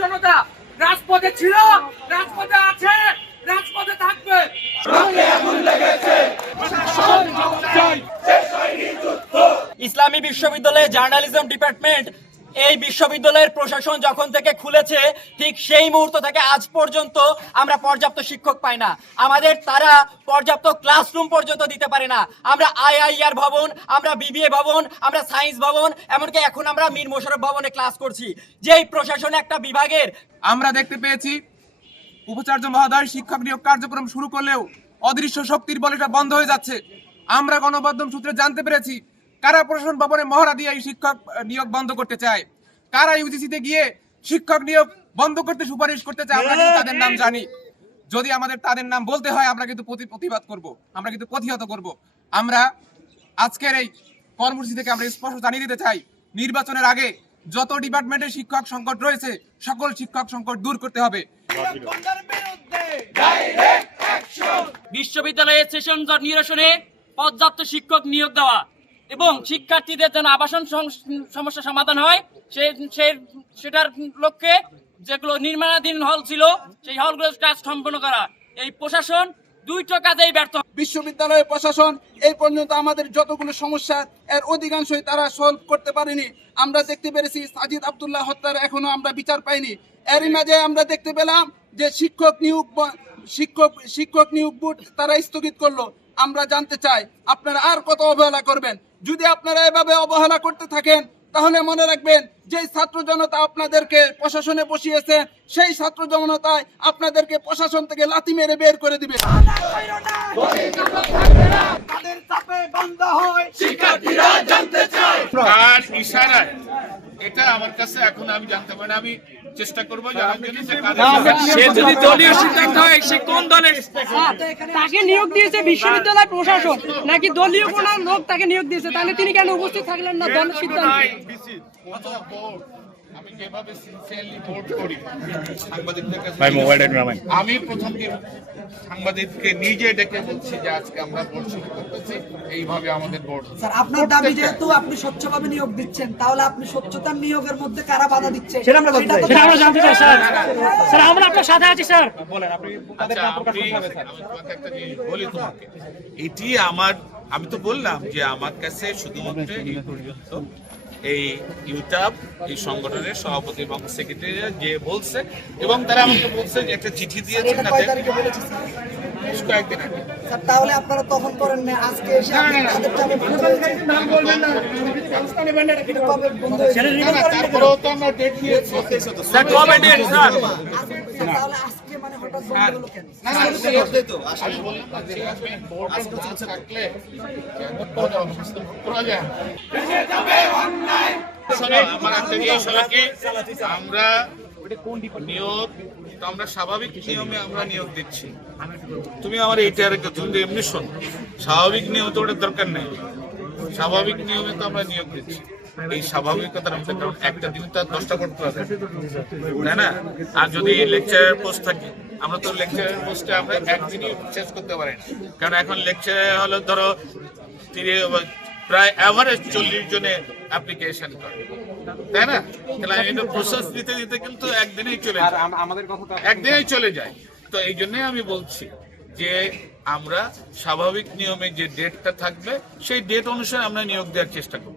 জনতা রাজপথে ছিল, রাজপথে আছে, রাজপথে থাকবে। ইসলামী বিশ্ববিদ্যালয়ের জার্নালিজম ডিপার্টমেন্ট এই বিশ্ববিদ্যালয়ের প্রশাসন যখন থেকে খুলেছে ঠিক সেই মুহূর্ত থেকে আজ পর্যন্ত আমরা পর্যাপ্ত শিক্ষক পাই না। আমাদের তারা পর্যাপ্ত ক্লাসরুম পর্যন্ত দিতে পারে না। আমরা আইআইআর ভবন, আমরা বিবিএ ভবন, আমরা সায়েন্স ভবন, এমনকি এখন আমরা মীর মোশাররফ ভবনে ক্লাস করছি। যেই প্রশাসন একটা বিভাগের আমরা দেখতে পেয়েছি উপাচার্য মহোদয় শিক্ষক নিয়োগ কার্যক্রম শুরু করলেও অদৃশ্য শক্তির বলে এটা বন্ধ হয়ে যাচ্ছে। আমরা গণমাধ্যম সূত্রে জানতে পেরেছি কারা প্রশাসন ভবনে মহড়া দিয়ে এই শিক্ষক নিয়োগ বন্ধ করতে চায়, কারা ইউজিসিতে গিয়ে শিক্ষক নিয়োগ বন্ধ করতে সুপারিশ করতে চায়। আমরা কিন্তু তাদের নাম জানি। যদি আমাদের তাদের নাম বলতে হয় আমরা কিন্তু প্রতিবাদ করব, আমরা কিন্তু প্রতিহত করব। আমরা আজকের এই কর্মসূচি থেকে আমরা স্পষ্ট জানিয়ে দিতে চাই, নির্বাচনের আগে যত ডিপার্টমেন্টের শিক্ষক সংকট রয়েছে সকল শিক্ষক সংকট দূর করতে হবে। বিশ্ববিদ্যালয়ের সেশন জট নিরসনে পর্যাপ্ত শিক্ষক নিয়োগ দেওয়া এবং শিক্ষার্থীদের যেন আবাসন সমস্যা সমাধান হয় সেটার লক্ষ্যে যেগুলো নির্মাণাধীন হল ছিল সেই হলগুলোর কাজ সম্পন্ন করা। এই প্রশাসন দুইটা কাজেই ব্যর্থ। বিশ্ববিদ্যালয়ের প্রশাসন এই পর্যন্ত আমাদের যতগুলো সমস্যা এর অধিকাংশই তারা সলভ করতে পারেনি। আমরা দেখতে পেরেছি সাজিদ আব্দুল্লাহ হত্যার এখনো আমরা বিচার পাইনি। এরই মাঝে আমরা দেখতে পেলাম যে শিক্ষক নিয়োগ বোর্ড তারা স্থগিত করলো। আমরা জানতে চাই আপনারা আর কত অবহেলা করবেন? যদি আপনারা এভাবে অবহেলা করতে থাকেন তাহলে মনে রাখবেন যে ছাত্র জনতা আপনাদেরকে প্রশাসনে বসিয়েছে সেই ছাত্র জনতায় আপনাদেরকে প্রশাসন থেকে লাথি মেরে বের করে দিবে। আর ইশারায় এটা আমার কাছে এখন আমি জানতে পারি না। আমি চেষ্টা করবো জানার জন্য সে যদি দলীয় সিদ্ধান্ত হয় সে কোন দলের তাকে নিয়োগ দিয়েছে বিশ্ববিদ্যালয় প্রশাসন নাকি দলীয় কোন লোক তাকে নিয়োগ দিয়েছে, তাহলে তিনি কেন উপস্থিত থাকলেন না দলের সিদ্ধান্ত? আমি যেভাবে সিনসিয়ারলি ভোট করি সাংবাদিকদের কাছে, আমি প্রথম দিন সাংবাদিককে নিজে ডেকে বলছি যে আজকে আমরা ভোট শুরু করতেছি, এইভাবে আমাদের ভোট। স্যার আপনার দাবি যেহেতু আপনি স্বচ্ছভাবে নিয়োগ দিচ্ছেন, তাহলে আপনি স্বচ্ছতার নিয়োগের মধ্যে কারা বাধা দিচ্ছে সেটা আমরা জানতে চাই স্যার। স্যার আমরা আপনার সাথে আছি স্যার। বলেন আপনি তোমাকে একটা জিনিস বলি তোমাকে, এটি আমি তো বললাম যে আমার কাছে শুধুমাত্র এই পর্যন্ত এই ইউটাব এই সংগঠনের সভাপতি এবং সেক্রেটারি যে বলছে এবং তারা আমাকে বলছে যে একটা চিঠি দিয়েছে কয়েকদিন আগে। স্যার তাহলে আপনারা তখন করেন না, আজকে এসে তাদের চাপে বন্ধ হয়েছে। তারপরেও তো আমরা ডেট দিয়েছি। তাহলে আজকে মানে হঠাৎ বন্ধ হলো কেন? আমি বললাম যে চেয়ারম্যান বোর্ডের না থাকলে করা যায় না। আমার একটা জিনিস হলো কি, আমরা নিয়োগ তো আমরা স্বাভাবিক নিয়মে আমরা নিয়োগ দিচ্ছি। তুমি আমার এইটার তুমি এমনি শোন, স্বাভাবিক নিয়ম তো ওটার দরকার নেই। স্বাভাবিক নিয়মে তো আমরা নিয়োগ দিচ্ছি। এই স্বাভাবিকতার মধ্যে কারণ একটা দিন তো 10টা করতে হবে, তাই না? আর যদি লেকচারের পোস্ট থাকে, আমরা তো লেকচারের পোস্টে আমরা একদিনই চেঞ্জ করতে পারি না, কারণ এখন লেকচারে হলো ধরো প্রায় অ্যাভারেজ 40 জনে অ্যাপ্লিকেশন করে, তাই না? তাহলে এটা প্রসেস দিতে দিতে কিন্তু একদিনেই চলে যায়। তো এই জন্যই আমি বলছি যে আমরা স্বাভাবিক নিয়মে যে ডেটটা থাকবে সেই ডেট অনুসারে আমরা নিয়োগ দেওয়ার চেষ্টা করব।